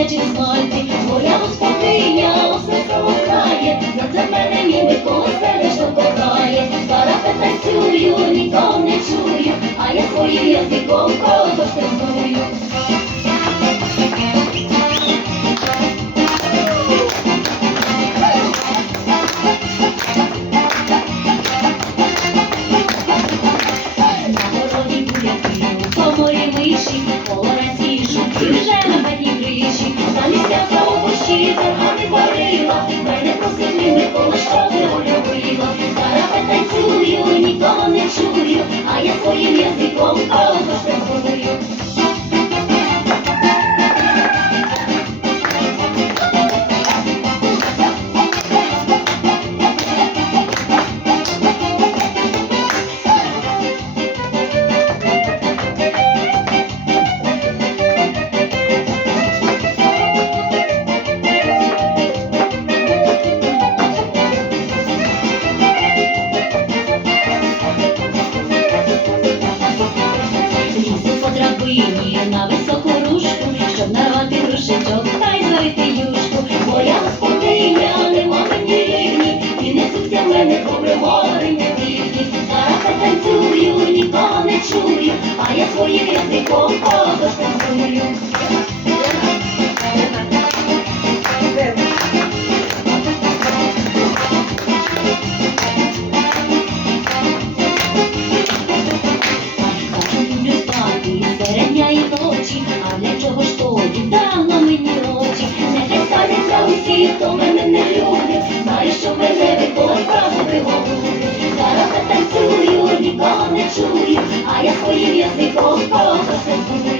кохання чи смальці, моя господиня усе знає, за це мене мій Микола сердечно кохає, карате танцюю, нікого не чую, а я своїм язиком кого танцюю. На зерна мене просить мій Микола, що ти улюбила. Карате танцюю, нікого не чую, а я своїм язиком кого по на високу ружку, щоб нарвати грушечок та й зварити юшку. Моя господиня нема мені рівні, і несуться мене добре говорення Зараз я танцюю, нікого не чую, а я своїм язиком і ночі, а для чого ж тоді давно мені очі? Нехай скажеться усі, хто мене не любить, знає, що мене право виговорить. Зараз я танцюю, нікого не чую, а я своїм язиком просто танцюю.